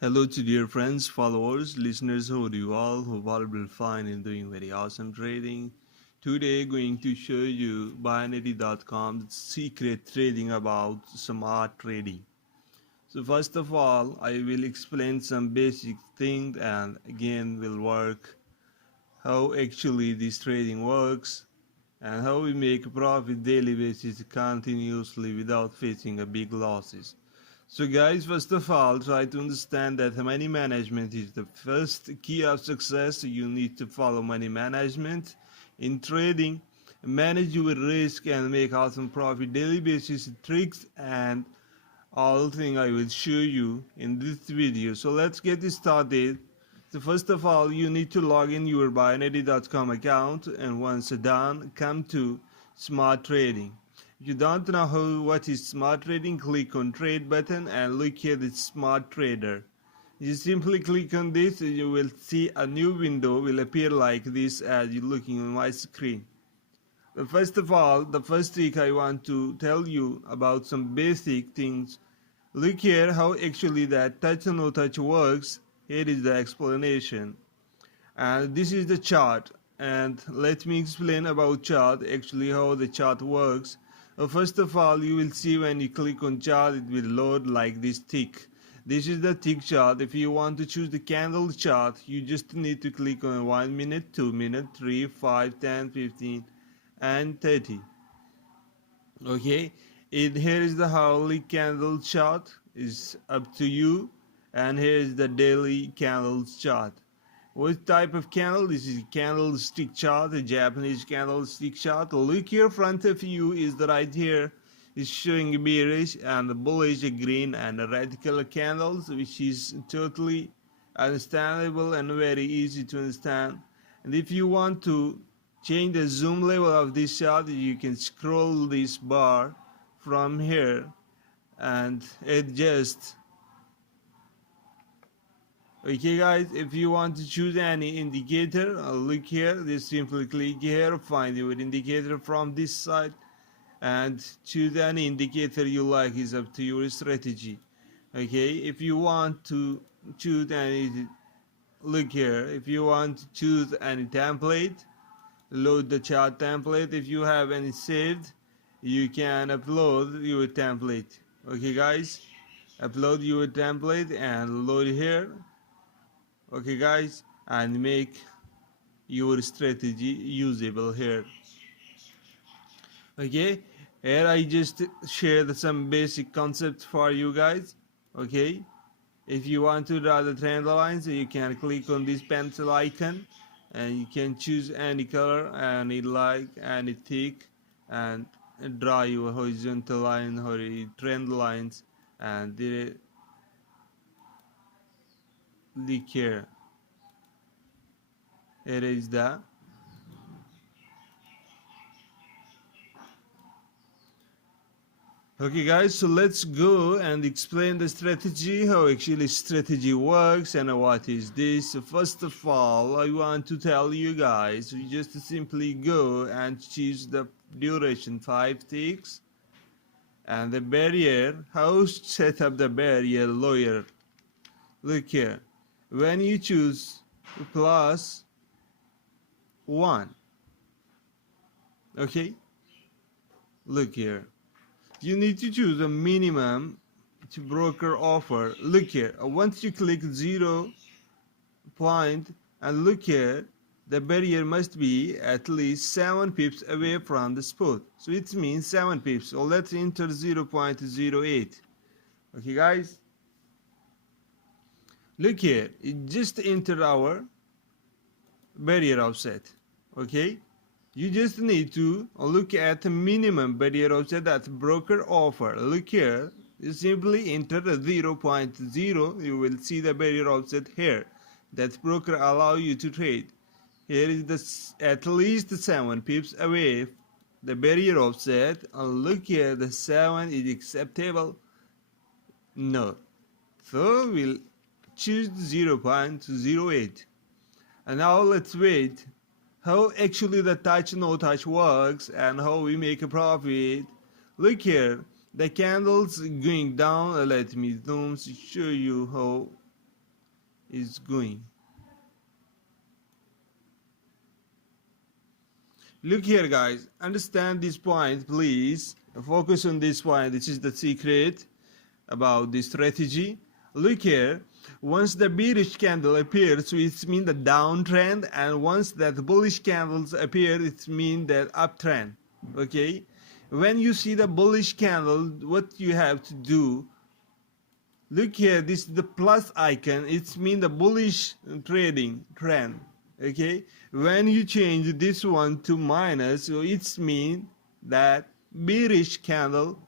Hello to dear friends, followers, listeners, how do you all? Hope all will fine and doing very awesome trading. Today going to show you Binary.com's secret trading about smart trading. So first of all, I will explain some basic things and again will work how actually this trading works and how we make a profit daily basis continuously without facing a big losses. So guys, first of all, try to understand that money management is the first key of success. You need to follow money management in trading, manage your risk and make awesome profit daily basis tricks and all thing I will show you in this video. So let's get started. So first of all, you need to log in your binary.com account, and once done, come to smart trading. If you don't know what is smart trading, click on trade button and look here the smart trader. You simply click on this and you will see a new window will appear like this as you're looking on my screen. But first of all, the first trick I want to tell you about some basic things. Look here how actually that touch and no touch works. Here is the explanation. And this is the chart. And let me explain about chart, actually how the chart works. First of all, you will see when you click on chart, it will load like this tick. This is the tick chart. If you want to choose the candle chart, you just need to click on 1 minute, 2 minute, 3, 5, 10, 15 and 30. Okay, here is the hourly candle chart, is up to you, and here is the daily candles chart. What type of candle? This is candlestick chart, a Japanese candlestick chart. Look here, front of you is the right here is showing bearish and bullish green and red color candles, which is totally understandable and very easy to understand. And if you want to change the zoom level of this chart, you can scroll this bar from here and adjust. Okay guys, if you want to choose any indicator, look here, just simply click here, find your indicator from this side and choose any indicator you like. Is up to your strategy. Okay, if you want to choose any, look here, if you want to choose any template, load the chart template. If you have any saved, you can upload your template. Okay guys, upload your template and load here. Okay guys, and make your strategy usable here. Okay, here I just shared some basic concepts for you guys. Okay, if you want to draw the trend lines, you can click on this pencil icon and you can choose any color, any light, any thick, and draw your horizontal line or trend lines and click here. Here is the okay guys, so let's go and explain the strategy, how actually strategy works and what is this. So first of all, I want to tell you guys, we just simply go and choose the duration 5 ticks and the barrier, how set up the barrier lower. Look here, when you choose plus 1, okay, look here, you need to choose a minimum to broker offer. Look here, once you click 0 point and look here, the barrier must be at least 7 pips away from the spot, so it means 7 pips. So let's enter 0.08. okay guys, look here, it just entered our barrier offset. Okay, you just need to look at the minimum barrier offset that broker offer. Look here, you simply enter 0.0, you will see the barrier offset here that broker allow you to trade. Here is the at least 7 pips away the barrier offset, and look here, the 7 is acceptable. No, so we'll choose 0.08. And now let's wait how actually the touch no touch works and how we make a profit. Look here, the candles going down. Let me zoom to show you how is going. Look here guys, understand this point please, focus on this point. This is the secret about this strategy. Look here, once the bearish candle appears, so it means the downtrend, and once that bullish candles appear, it means that uptrend. Okay, when you see the bullish candle, what you have to do, look here, this is the plus icon, it means the bullish trading trend. Okay, when you change this one to minus, so it means that bearish candle.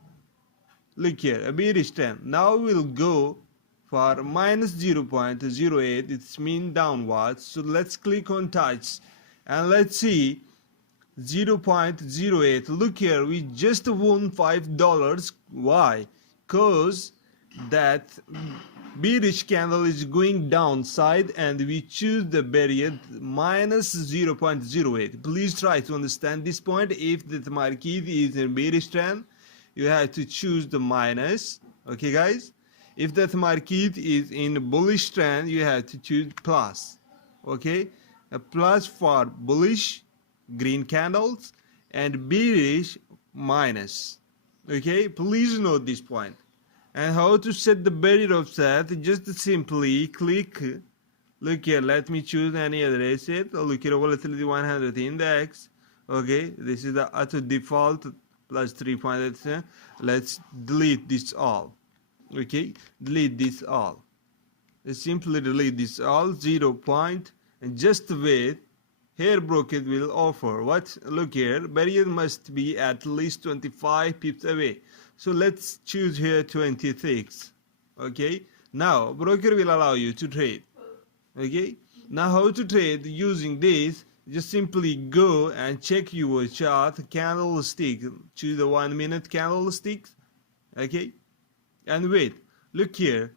Look here, a bearish trend. Now we'll go for minus 0.08, it's mean downwards. So let's click on touch and let's see 0.08. Look here, we just won $5. Why? Because that bearish candle is going downside and we choose the barrier minus 0.08. Please try to understand this point. If the market is in bearish trend, you have to choose the minus. Okay guys, if that market is in bullish trend, you have to choose plus. Okay, a plus for bullish green candles and bearish minus. Okay, please note this point. And how to set the barrier offset, just simply click, look here, let me choose any other asset. Look here, volatility 100 index. Okay, this is the auto default plus 3.8. Let's delete this all. Okay, delete this all. Simply delete this all. 0 point and just wait. Here broker will offer what? Look here, barrier must be at least 25 pips away. So let's choose here 26. Okay, now broker will allow you to trade. Okay, now how to trade using this? Just simply go and check your chart candlestick. Choose the 1 minute candlesticks. Okay, and wait, look here,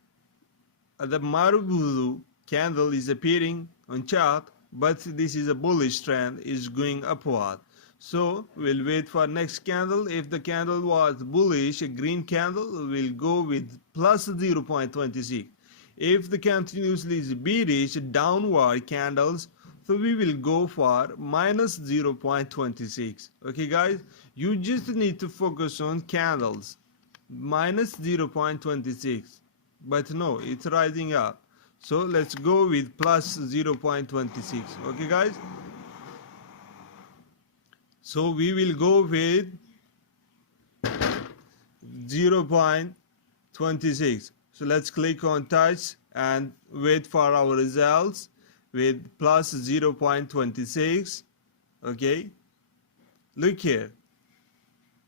the Marubozu candle is appearing on chart, but this is a bullish trend, is going upward. So we'll wait for next candle. If the candle was bullish, a green candle will go with plus 0.26. If the continuously is bearish, downward candles, so we will go for minus 0.26. Okay guys, you just need to focus on candles. Minus 0.26, but no, it's rising up. So let's go with plus 0.26. Okay guys, so we will go with 0.26. So let's click on touch and wait for our results with plus 0.26. Okay, look here,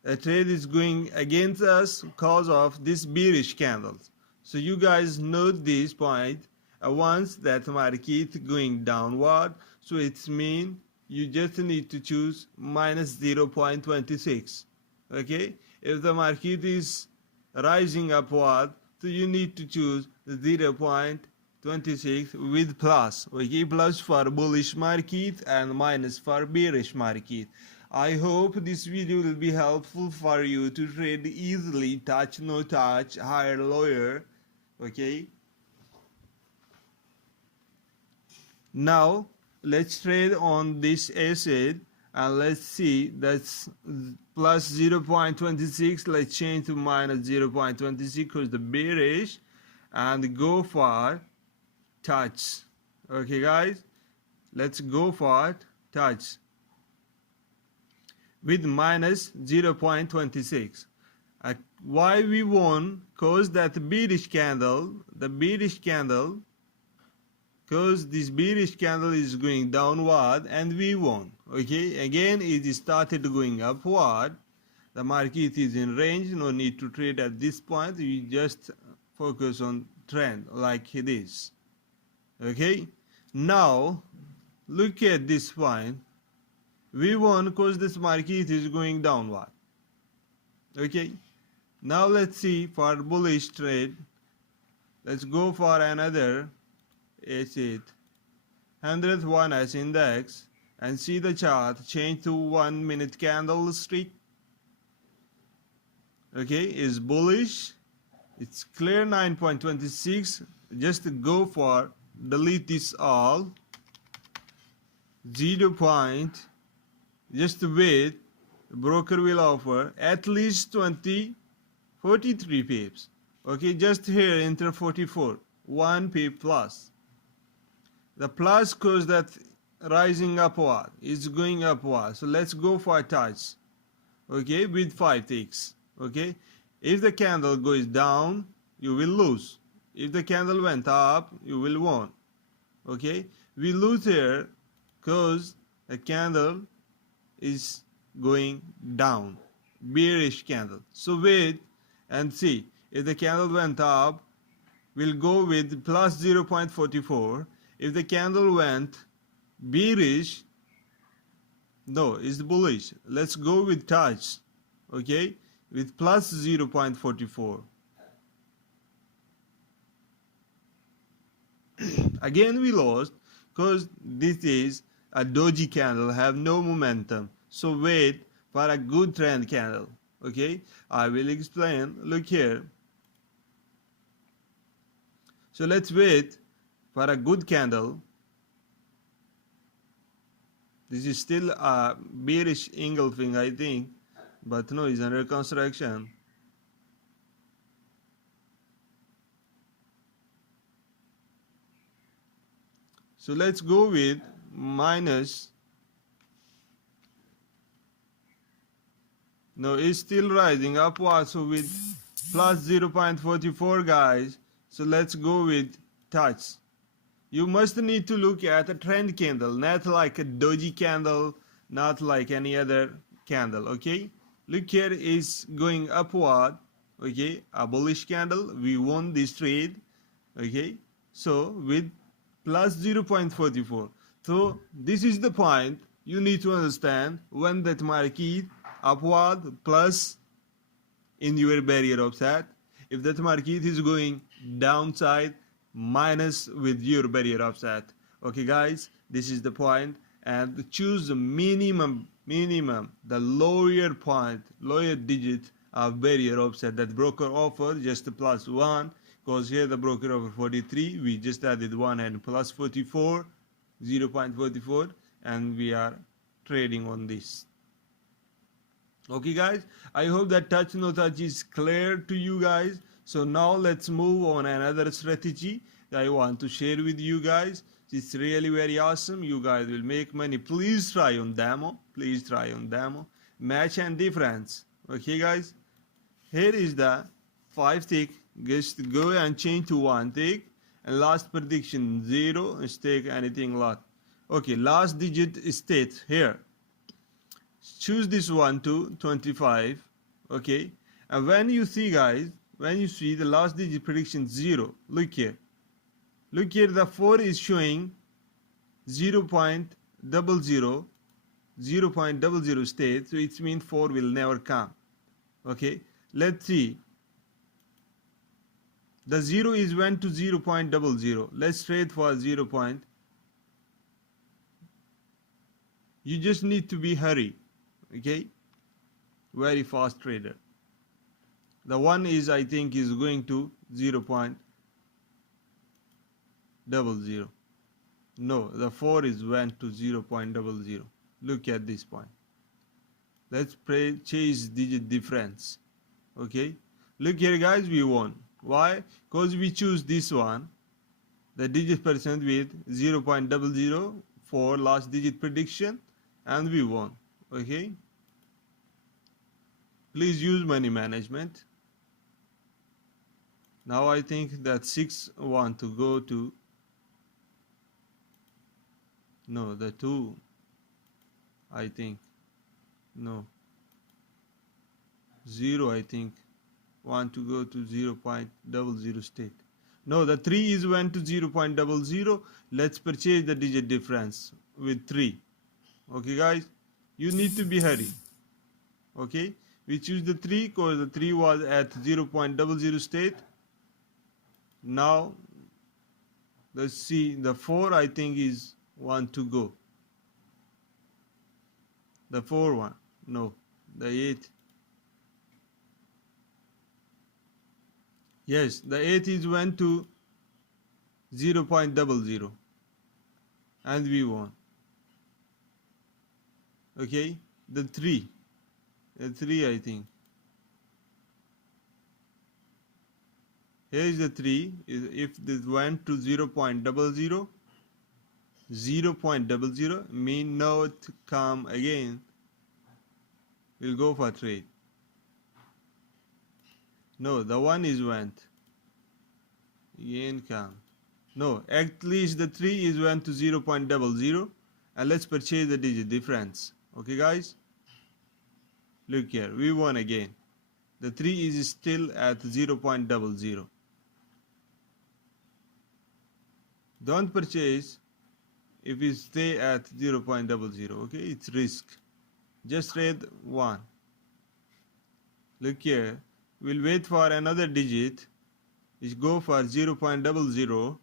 the trade is going against us because of this bearish candles. So you guys note this point. Once that market going downward, so it's mean you just need to choose minus 0.26. Okay, if the market is rising upward, so you need to choose 0.26 with plus. Okay, plus for bullish market and minus for bearish market. I hope this video will be helpful for you to trade easily, touch no touch, higher lower. Okay, now let's trade on this asset and let's see, that's plus 0.26. Let's change to minus 0.26 because the bearish, and go for touch. Okay guys, let's go for touch with minus 0.26. Why we won? Because that bearish candle, because this bearish candle is going downward and we won. Okay, again it started going upward. The market is in range, no need to trade at this point. We just focus on trend like this. Okay, now look at this point. We won because this market is going downward. Okay, now let's see for bullish trade. Let's go for another asset, 101S index, and see the chart change to 1 minute candlestick. Okay, is bullish, it's clear 9.26. just go for delete this all, 0 point, just wait, broker will offer at least 43 pips. Okay, just here enter 44, 1 pip plus. The plus cause that rising upward, is going upward. So let's go for a touch. Okay, with 5 ticks. Okay, if the candle goes down, you will lose. If the candle went up, you will win. Okay, we lose here because the candle is going down, bearish candle. So wait and see. If the candle went up, we'll go with plus 0.44. If the candle went bearish, no, it's bullish, let's go with touch. Okay, with plus 0.44. Again we lost because this is a doji candle, have no momentum. So wait for a good trend candle. Okay, I will explain. Look here. So let's wait for a good candle. This is still a bearish engulfing, I think, but no, it's under construction. So let's go with minus. No, it's still rising upwards, so with plus 0.44, guys. So let's go with touch. You must need to look at a trend candle, not like a doji candle, not like any other candle. Okay, look here, is going upward. Okay, a bullish candle, we won this trade. Okay, so with plus 0.44. So this is the point you need to understand when that market upward plus in your barrier offset. If that market is going downside, minus with your barrier offset. Okay guys, this is the point, and choose the minimum, the lower point, lower digit of barrier offset that broker offer, just plus 1, because here the broker offer 43, we just added 1 and plus 44, 0.44, and we are trading on this. Okay guys, I hope that touch no touch is clear to you guys. So now let's move on another strategy that I want to share with you guys. It's really very awesome. You guys will make money. Please try on demo. Please try on demo. Match and difference. Okay guys, here is the 5 tick. Just go and change to 1 tick, and last prediction 0, stake anything lot. Okay, last digit state here. Choose this one to 25. Okay, and when you see guys, when you see the last digit prediction 0, look here, the 4 is showing 0.00 state, so it means 4 will never come. Okay, let's see, the 0 is went to 0.00. let's trade for 0 point. You just need to be hurry. Okay, very fast trader. The 1 is, I think, is going to 0.00. No, the 4 is went to 0.00. Look at this point. Let's chase digit difference. Okay, look here guys, we won. Why? Because we choose this one, the digit percent with 0.00 for last digit prediction, and we won. Okay, please use money management. Now I think that 6 want to go to, no, the 2, I think, no, 0, I think, want to go to 0.00 state. No, the 3 is went to 0.00. Let's purchase the digit difference with 3. Okay guys, you need to be hurry. Okay, we choose the 3 because the 3 was at 0.00 state. Now let's see, the 4 I think is want to go, the 4 one, no, the 8, yes, the 8 is went to 0.00 and we won. Okay, the 3 I think. Here is the 3. If this went to 0.00, 0.00 mean not come again, we'll go for trade. No, the 1 is went. Again come. No, at least the 3 is went to 0.00 and let's purchase the digit difference. Okay guys? Look here, we won again. The 3 is still at 0.00. Don't purchase if you stay at 0.00, okay? It's risk. Just trade 1. Look here, we'll wait for another digit. Let's go for 0.00.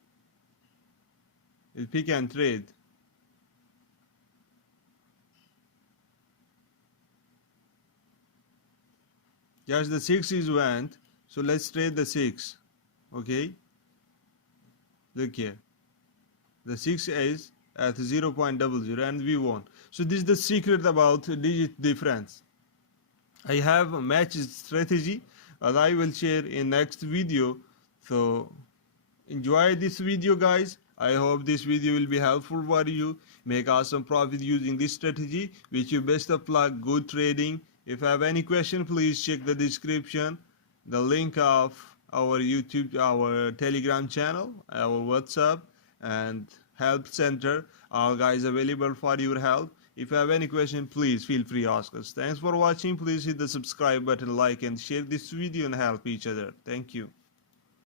We'll pick and trade. Just the 6 is went, so let's trade the 6. Okay? Look here. The 6 is at 0.00 and we won. So this is the secret about digit difference. I have a match strategy that I will share in next video. So enjoy this video guys. I hope this video will be helpful for you. Make awesome profit using this strategy. Wish you best of luck, good trading. If you have any question, please check the description. The link of our YouTube, our Telegram channel, our WhatsApp and help center. All guys available for your help. If you have any question, please feel free to ask us. Thanks for watching. Please hit the subscribe button, like and share this video and help each other. Thank you.